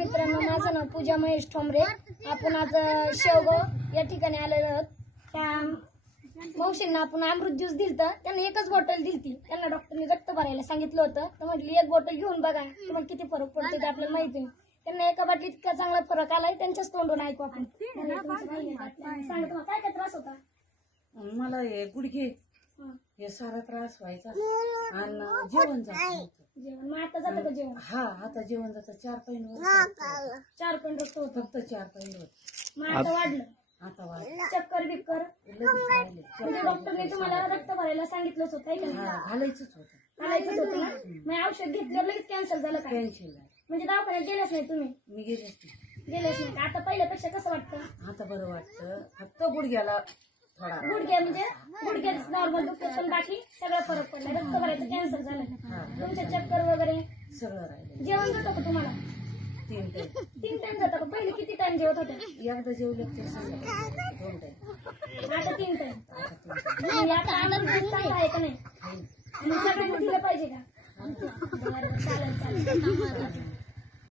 नमस्कार मित्रांनो, माझं नाव पूजा महेश ठोंबरे. आपण आज शेवगाव या ठिकाणी आलेलो आहोत. त्या मावशींना आपण अमृत ज्यूस दिलतं. त्यांना एकच बॉटल दिलती. त्यांना डॉक्टरने रक्त भरायला सांगितलं होतं. तर म्हटली एक बॉटल घेऊन बघा, तुम्हाला किती फरक पडतो ते आपल्याला माहिती आहे. त्यांना एका बाटलीत इतका चांगला फरक आलाय. त्यांच्याच तोंडून ऐकू आपण. सांगा तुम्हाला काय काय त्रास होता? मला हे गुडघे हे सारा त्रास व्हायचा आणि जेवण जात नव्हतं. जेवण मग आता जातं का जेवण? हा, आता जेवण जातं 4 पॉईंट 4 पॉईंट होतं. फक्त 4 पॉईंट मग आता वाढलं. आता वाढ चक्कर बिक्कर म्हणजे डॉक्टरने तुम्हाला रक्त भरायला सांगितलंच होतं का? घालायचंच होतं. घालायचंच होतं ना. मग औषध घेतल्यावर लगेच कॅन्सल झालं का? कॅन्सल म्हणजे दवाखान्यात गेलेच नाही तुम्ही? मी गेलेच नाही. गेलेच नाही का? आता पहिल्यापेक्षा कसं वाटतं? आता बरं वाटतं. फक्त गुडघ्याला थोडा गुडघे म्हणजे गुडघ्याच नॉर्मल दुखत, पण बाकी सगळं फरक पडला. रक्त भरायचं कॅन्सल झालं. तुमचे चक्कर वगैरे सगळं राहिलं. जेवण जातं का तुम्हाला? 3 टाइम जातं का? पहिले किती टाइम जेवत होते? एकदा जेवले ते 2 टाइम. आता 3 टाइम. आता आनंद चांगला आहे का नाही? सगळ्यांना दिलं पाहिजे का? बरं, चालेल चालेल.